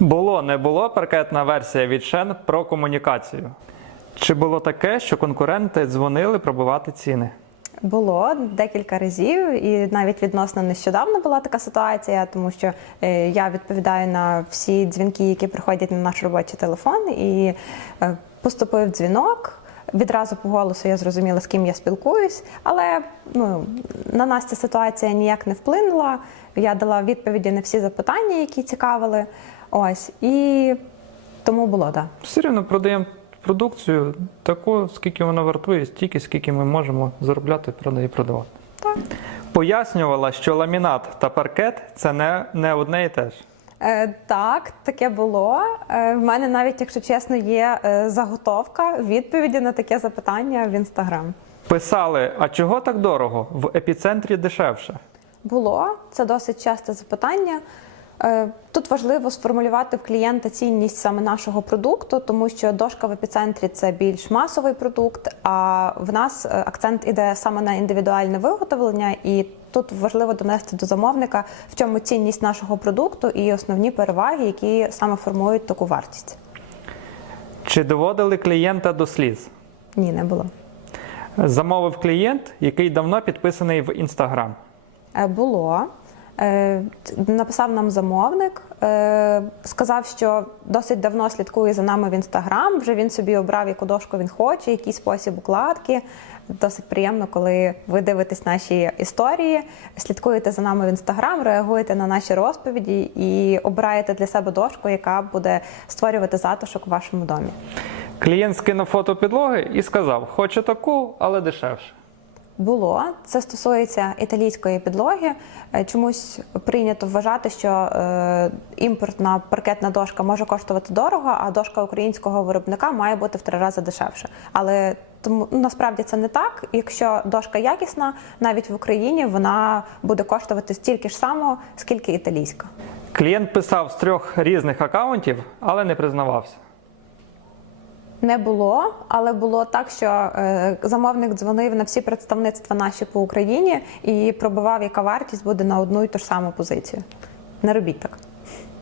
Було, не було паркетна версія від Shen про комунікацію. Чи було таке, що конкуренти дзвонили пробивати ціни? Було декілька разів, і навіть відносно нещодавно була така ситуація, тому що е, я відповідаю на всі дзвінки, які приходять на наш робочий телефон, і е, поступив дзвінок. Відразу по голосу я зрозуміла, з ким я спілкуюсь, але ну, на нас ця ситуація ніяк не вплинула. Я дала відповіді на всі запитання, які цікавили. Ось і тому було так. Все рівно продаємо продукцію таку, скільки вона вартує, стільки, скільки ми можемо заробляти прода- і продавати. Так. Пояснювала, що ламінат та паркет це не, не одне і те ж. Е, так, таке було. Е, в мене навіть, якщо чесно, є е, заготовка відповіді на таке запитання в інстаграм. Писали, а чого так дорого? В епіцентрі дешевше. Було це досить часте запитання. Е, Тут важливо сформулювати в клієнта цінність саме нашого продукту, тому що дошка в епіцентрі це більш масовий продукт. А в нас е, акцент іде саме на індивідуальне виготовлення, і тут важливо донести до замовника, в чому цінність нашого продукту і основні переваги, які саме формують таку вартість. Чи доводили клієнта до сліз? Ні, не було. Замовив клієнт, який давно підписаний в інстаграм. Е, Було. Е, Написав нам замовник, е, сказав, що досить давно слідкує за нами в інстаграм. Вже він собі обрав, яку дошку він хоче, який спосіб укладки. Досить приємно, коли ви дивитесь наші історії, слідкуєте за нами в інстаграм, реагуєте на наші розповіді і обираєте для себе дошку, яка буде створювати затишок у вашому домі. Клієнт скинув фото підлоги і сказав: хочу таку, але дешевше. Було це стосується італійської підлоги. Е, Чомусь прийнято вважати, що е, імпортна паркетна дошка може коштувати дорого, а дошка українського виробника має бути в три рази дешевше. Але тому ну, насправді це не так. Якщо дошка якісна, навіть в Україні вона буде коштувати стільки ж само, скільки італійська. Клієнт писав з трьох різних акаунтів, але не признавався. Не було, але було так, що е, замовник дзвонив на всі представництва наші по Україні і пробивав, яка вартість буде на одну і ту ж саму позицію. Не робіть так.